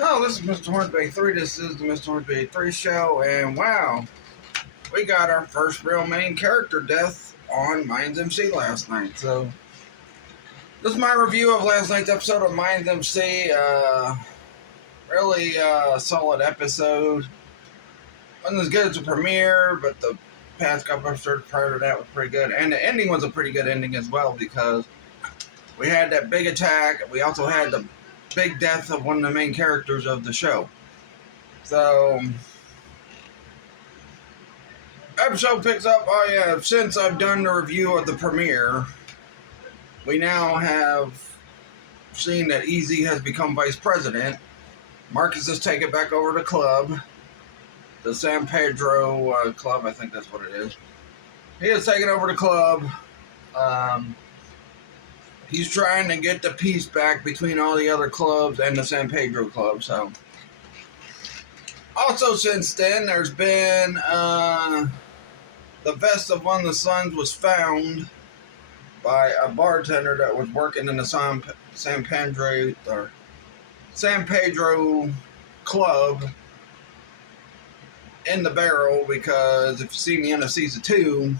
Oh, this is Mr. Hornsby 3. This is the Mr. Hornsby 3 show, and wow, we got our first real main character death on Mayens MC last night. So, this is my review of last night's episode of Mayens MC. Really solid episode. Wasn't as good as the premiere, but the past couple episodes prior to that was pretty good. And the ending was a pretty good ending as well, because we had that big attack. We also had the big death of one of the main characters of the show. So, episode picks up. Oh yeah, since I've done the review of the premiere, we now have seen that Easy has become vice president. Marcus has taken back over the club, the San Pedro club. I think that's what it is. He has taken over the club. He's trying to get the peace back between all the other clubs and the San Pedro club. So, also since then, there's been the vest of one of the sons was found by a bartender that was working in the San Pedro club in the barrel, because if you've seen the end of season 2,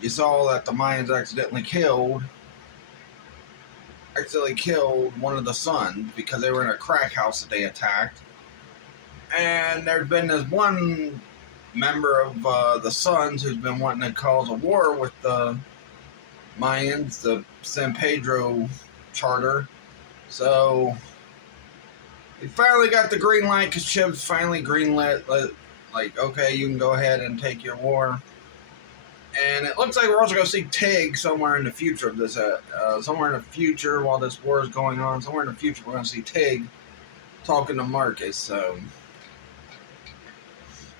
you saw that the Mayens accidentally killed one of the sons because they were in a crack house that they attacked. And there's been this one member of the Sons who's been wanting to cause a war with the Mayens, the San Pedro charter. So he finally got the green light, because Chip's finally greenlit, like, okay, you can go ahead and take your war. And it looks like we're also going to see Tig somewhere in the future of this. Somewhere in the future, while this war is going on, somewhere in the future, we're going to see Tig talking to Marcus. So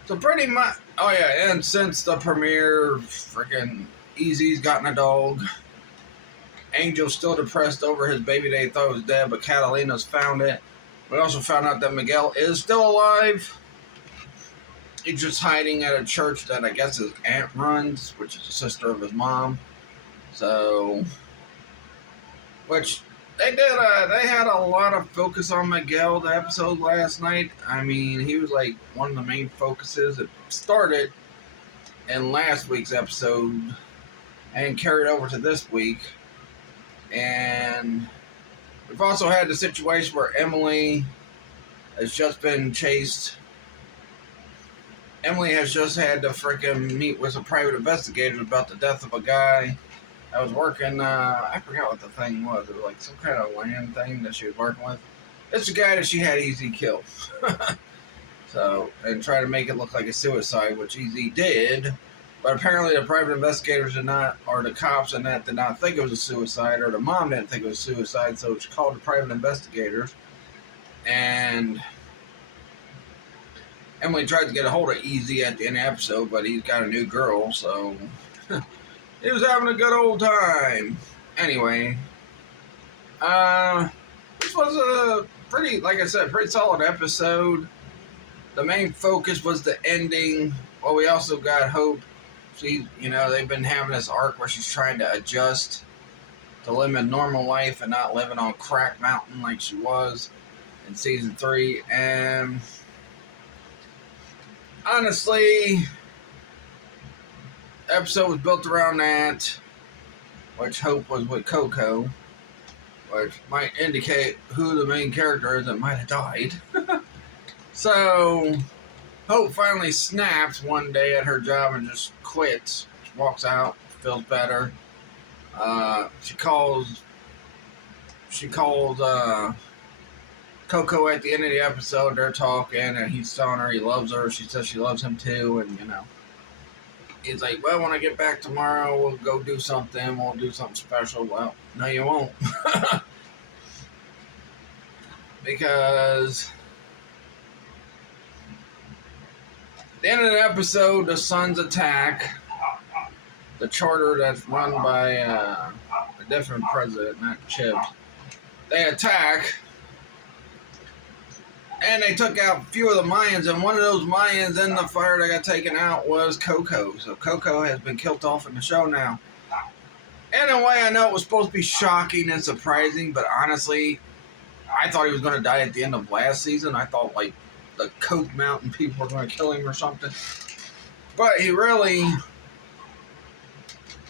pretty much. Oh yeah, and since the premiere, freaking Easy's gotten a dog. Angel's still depressed over his baby they thought was dead, but Catalina's found it. We also found out that Miguel is still alive. He's just hiding at a church that I guess his aunt runs, which is the sister of his mom. So, which they did. They had a lot of focus on Miguel the episode last night. I mean, he was like one of the main focuses. It started in last week's episode and carried over to this week. And we've also had the situation where Emily has just been chased. Emily has just had to freaking meet with some private investigators about the death of a guy that was working, I forgot what the thing was. It was like some kind of land thing that she was working with. It's a guy that she had Easy kill. So, and try to make it look like a suicide, which Easy did. But apparently the private investigators did not, or the cops and that did not think it was a suicide, or the mom didn't think it was suicide, so she called the private investigators. And Emily tried to get a hold of Easy at the end of the episode, but he's got a new girl, so he was having a good old time. Anyway, this was a pretty, like I said, pretty solid episode. The main focus was the ending. Well, we also got Hope. They've been having this arc where she's trying to adjust to living a normal life and not living on Crack Mountain like she was in season 3. And honestly, the episode was built around that, which Hope was with Coco, which might indicate who the main character is that might have died. So Hope finally snaps one day at her job and just quits. She walks out, feels better. She calls Coco at the end of the episode. They're talking, and he's telling her he loves her. She says she loves him too, and he's like, well, when I get back tomorrow, we'll go do something. We'll do something special. Well, no, you won't. Because at the end of the episode, the Sons attack the charter that's run by a different president, not Chip. They attack, and they took out a few of the Mayens, and one of those Mayens in the fire that got taken out was Coco. So Coco has been killed off in the show now. In a way, I know it was supposed to be shocking and surprising, but honestly, I thought he was going to die at the end of last season. I thought, like, the Coke Mountain people were going to kill him or something. But he really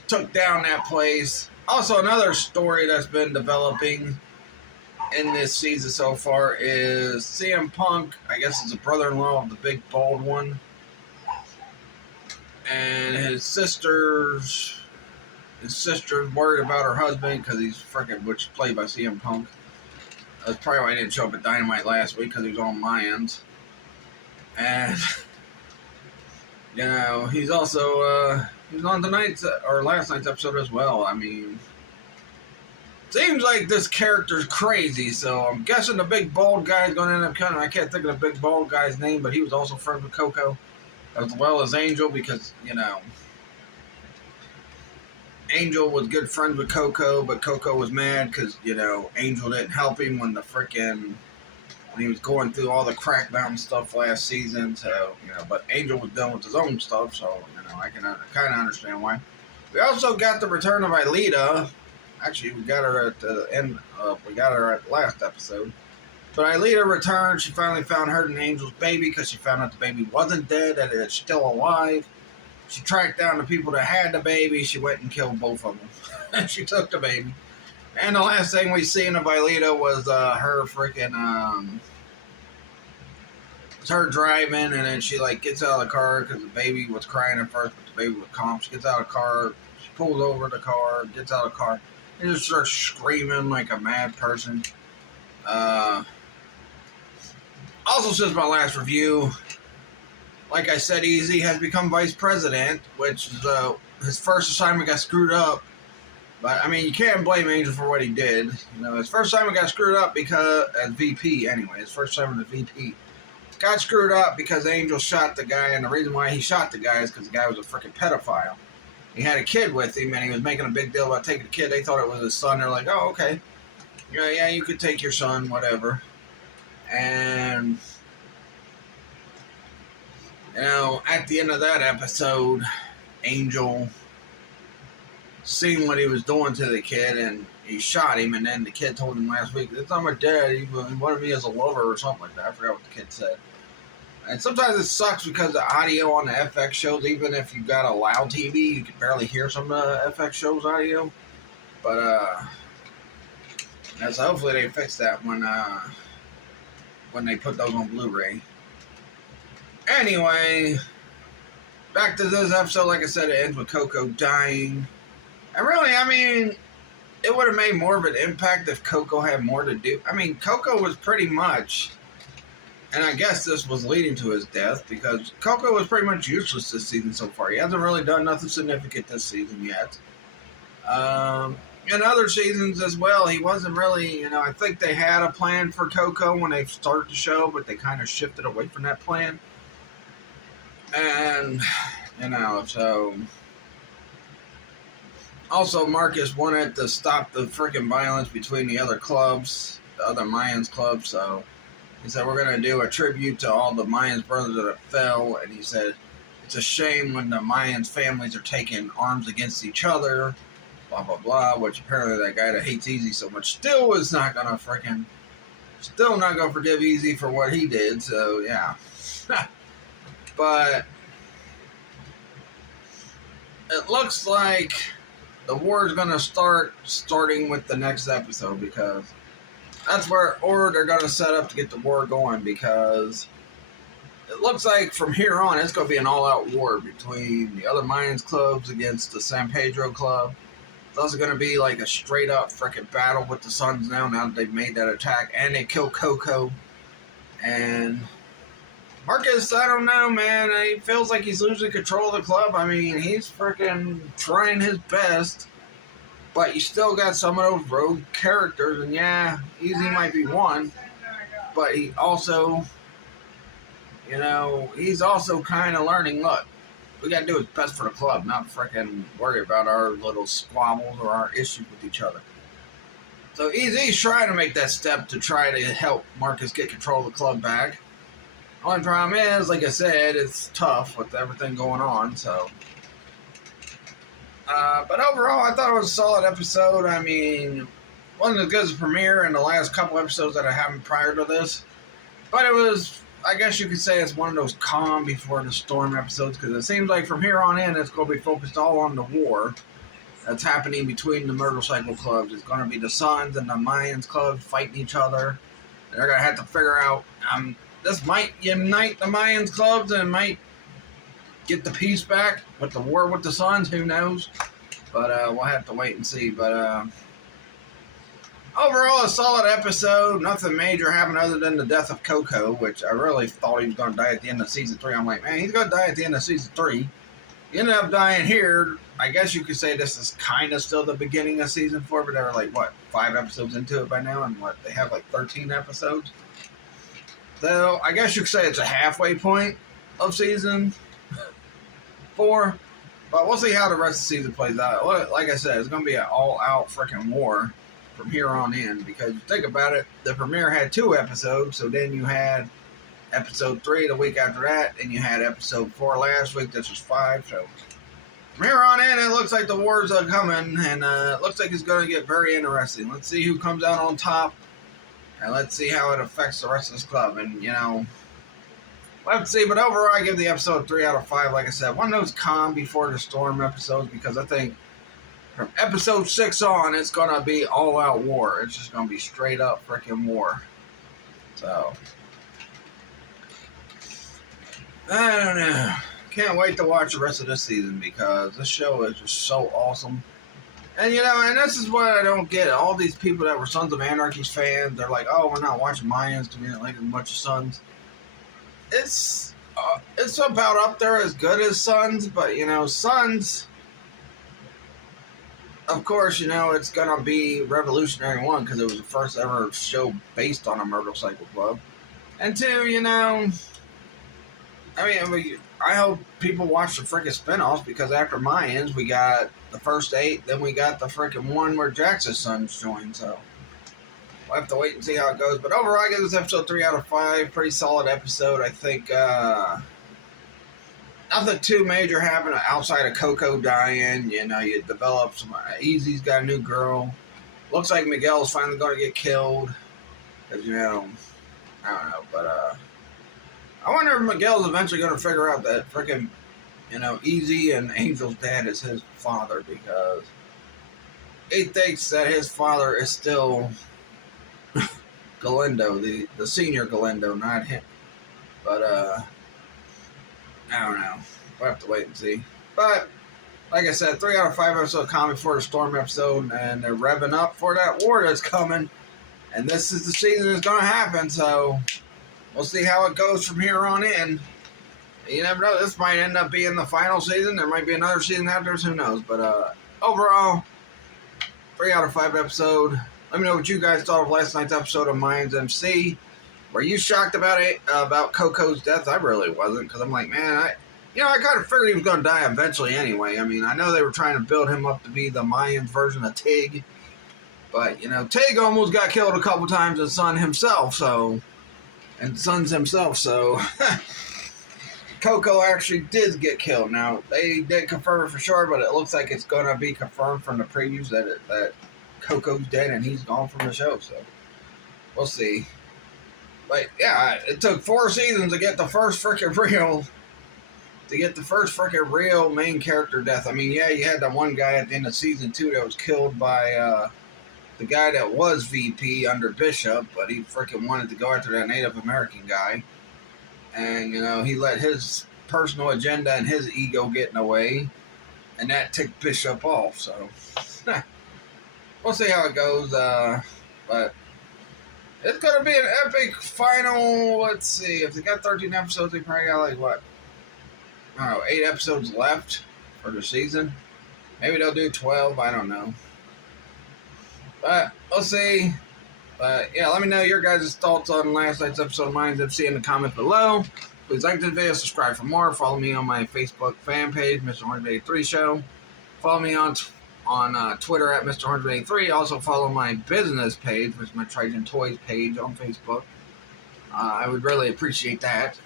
took down that place. Also, another story that's been developing in this season so far is CM Punk, I guess is the brother-in-law of the big bald one. And his sister's worried about her husband because he's freaking, which played by CM Punk. That's probably why he didn't show up at Dynamite last week, because he was on Mayans. And, you know, he's also, he was on last night's episode as well. I mean, seems like this character's crazy, so I'm guessing the big bald guy is going to end up coming. I can't think of the big bald guy's name, but he was also friends with Coco, as well as Angel, because, you know, Angel was good friends with Coco, but Coco was mad because, you know, Angel didn't help him when he was going through all the Crack Mountain stuff last season. So, you know, but Angel was done with his own stuff, so, you know, I can kind of understand why. We also got the return of Aelita. Actually, we got her at the end. We got her at the last episode. But Aelita returned. She finally found her and Angel's baby because she found out the baby wasn't dead, that it's still alive. She tracked down the people that had the baby. She went and killed both of them. And she took the baby. And the last thing we seen of Aelita was her freaking, it's her driving, and then she, like, gets out of the car because the baby was crying at first, but the baby was calm. She gets out of the car, she pulls over the car, gets out of the car, and just starts screaming like a mad person. Also, since my last review, like I said, Easy has become vice president, which is, his first assignment got screwed up. But, I mean, you can't blame Angel for what he did. You know, his first assignment got screwed up because, as VP anyway, his first assignment as VP got screwed up because Angel shot the guy, and the reason why he shot the guy is because the guy was a freaking pedophile. He had a kid with him, and he was making a big deal about taking the kid. They thought it was his son. They're like, oh, okay. Yeah, you could take your son, whatever. And, you know, at the end of that episode, Angel seen what he was doing to the kid, and he shot him, and then the kid told him last week, it's not my dad, he wanted me as a lover or something like that. I forgot what the kid said. And sometimes it sucks because the audio on the FX shows, even if you got a loud TV, you can barely hear some of the FX shows audio. But, so hopefully they fix that when they put those on Blu-ray. Anyway, back to this episode. Like I said, it ends with Coco dying. And really, I mean, it would have made more of an impact if Coco had more to do. I mean, Coco was pretty much, and I guess this was leading to his death, because Coco was pretty much useless this season so far. He hasn't really done nothing significant this season yet. In other seasons as well, he wasn't really, you know, I think they had a plan for Coco when they started the show, but they kind of shifted away from that plan. And, you know, so... Also, Marcus wanted to stop the freaking violence between the other clubs, the other Mayans clubs, so he said, we're going to do a tribute to all the Mayans brothers that have fell, and he said, it's a shame when the Mayans families are taking arms against each other, blah, blah, blah, which apparently that guy that hates Easy so much still not going to forgive Easy for what he did, so, yeah. But it looks like the war is going to starting with the next episode, because that's where, or they're going to set up to get the war going, because it looks like from here on it's going to be an all-out war between the other Mayans clubs against the San Pedro club. It's also going to be like a straight-up freaking battle with the Suns now that they've made that attack, and they kill Coco. And Marcus, I don't know, man. He feels like he's losing control of the club. I mean, he's freaking trying his best, but you still got some of those rogue characters, and yeah, Easy might be one, but he also, you know, he's also kind of learning, look, we got to do what's best for the club, not freaking worry about our little squabbles or our issues with each other. So Easy's trying to make that step to try to help Marcus get control of the club back. Only problem is, like I said, it's tough with everything going on, so. But overall, I thought it was a solid episode. I mean, Wasn't as good as the premiere and the last couple episodes that I happened prior to this. But it was, I guess you could say it's one of those calm before the storm episodes, because it seems like from here on in it's going to be focused all on the war that's happening between the motorcycle clubs. It's going to be the Suns and the Mayans clubs fighting each other. And they're going to have to figure out, this might unite the Mayans clubs and might get the peace back with the war with the Suns. Who knows? But we'll have to wait and see. But overall, a solid episode. Nothing major happened other than the death of Coco, which I really thought he was going to die at the end of season 3. I'm like, man, he's going to die at the end of season 3. He ended up dying here. I guess you could say this is kind of still the beginning of season 4, but they're like, 5 episodes into it by now, and they have like 13 episodes. So I guess you could say it's a halfway point of season 4. But we'll see how the rest of the season plays out. Like I said, it's going to be an all-out freaking war from here on in, because think about it, the premiere had 2 episodes, so then you had episode 3 the week after that, and you had episode 4 last week. This was 5, so from here on in, it looks like the wars are coming, and it looks like it's going to get very interesting. Let's see who comes out on top, and let's see how it affects the rest of this club. And we'll have to see, but overall I give the episode 3 out of 5. Like I said, one of those calm before the storm episodes, because I think from episode 6 on, it's going to be all-out war. It's just going to be straight-up freaking war. So, I don't know. Can't wait to watch the rest of this season, because this show is just so awesome. And, and this is what I don't get. All these people that were Sons of Anarchy's fans, they're like, oh, we're not watching Mayans because we didn't like as much as Sons. It's about up there as good as Sons, but, Sons... Of course, it's going to be Revolutionary 1, because it was the first ever show based on a motorcycle club. And 2, I hope people watch the freaking spinoffs, because after Mayans, we got the first 8, then we got the freaking one where Jax's sons joined, so we'll have to wait and see how it goes. But overall, I give this episode 3 out of 5. Pretty solid episode. I think, nothing too major happened outside of Coco dying. You develop some... Easy's got a new girl. Looks like Miguel's finally going to get killed. Because, I don't know. But, I wonder if Miguel's eventually going to figure out that freaking, Easy and Angel's dad is his father. Because he thinks that his father is still Galindo, the senior Galindo, not him. But, I don't know. We'll have to wait and see. But, like I said, 3 out of 5 episodes calm before the storm episode, and they're revving up for that war that's coming. And this is the season that's going to happen, so we'll see how it goes from here on in. You never know. This might end up being the final season. There might be another season after this. Who knows? But overall, 3 out of 5 episode. Let me know what you guys thought of last night's episode of Mayans MC. Were you shocked about it, about Coco's death? I really wasn't, because I'm like, man, I kind of figured he was going to die eventually anyway. I know they were trying to build him up to be the Mayans version of Tig, but, Tig almost got killed a couple times, and Sons himself, so Coco actually did get killed. Now, they didn't confirm it for sure, but it looks like it's going to be confirmed from the previews that Coco's dead and he's gone from the show, so we'll see. But yeah, it took 4 seasons to get the first freaking real main character death. You had that one guy at the end of season 2 that was killed by the guy that was VP under Bishop, but he freaking wanted to go after that Native American guy. And, he let his personal agenda and his ego get in the way, and that ticked Bishop off, so we'll see how it goes, but it's going to be an epic final. Let's see. If they got 13 episodes, they probably got 8 episodes left for the season. Maybe they'll do 12. I don't know. But we'll see. But yeah, let me know your guys' thoughts on last night's episode of Mayans MC in the comments below. Please like this video, subscribe for more. Follow me on my Facebook fan page, Mr. 183 Show. Follow me on Twitter at Mr. 183. Also follow my business page, which is my Trajan Toys page on Facebook. I would really appreciate that.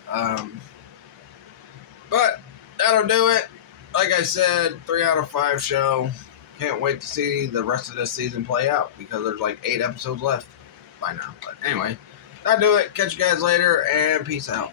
But that'll do it. Like I said, 3 out of 5 show. Can't wait to see the rest of this season play out because there's like 8 episodes left by now. But anyway, that'll do it. Catch you guys later and peace out.